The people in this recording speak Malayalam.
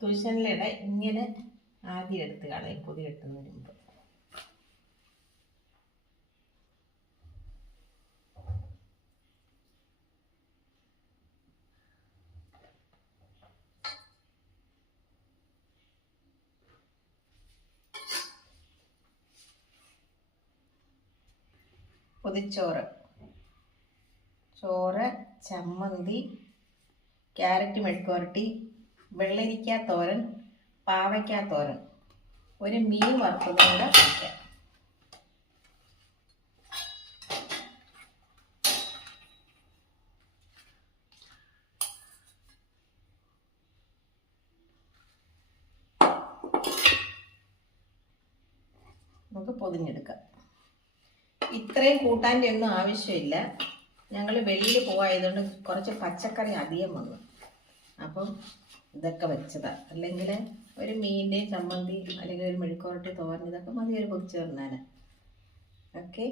തുശനിലിട ഇങ്ങനെ ആദ്യം എടുത്ത് കളയും പൊതി കെട്ടുന്നതിന് മുമ്പ്. പൊതിച്ചോറ്, ചോറ്, ചമ്മന്തി, ക്യാരറ്റ് മെഴുക്കുവരട്ടി, വെള്ളരിക്ക തോരൻ, പാവയ്ക്ക തോരൻ, ഒരു മീൻ വറുത്തതും കൂടെ വയ്ക്കാം. നമുക്ക് പൊതിഞ്ഞെടുക്കാം. ഇത്രയും കൂട്ടാൻ്റെ ഒന്നും ആവശ്യമില്ല. ഞങ്ങൾ വെളിയിൽ പോവായതുകൊണ്ട് കുറച്ച് പച്ചക്കറി അധികം വന്നു, അപ്പം ഇതൊക്കെ വെച്ചതാണ്. അല്ലെങ്കിൽ ഒരു മീനിൻ്റെയും ചമ്മന്തി അല്ലെങ്കിൽ ഒരു മെഴുക്കുവരട്ടി തോരൻ ഇതൊക്കെ മതി ഒരു പൊതിച്ചോറിനാണ്. ഓക്കെ.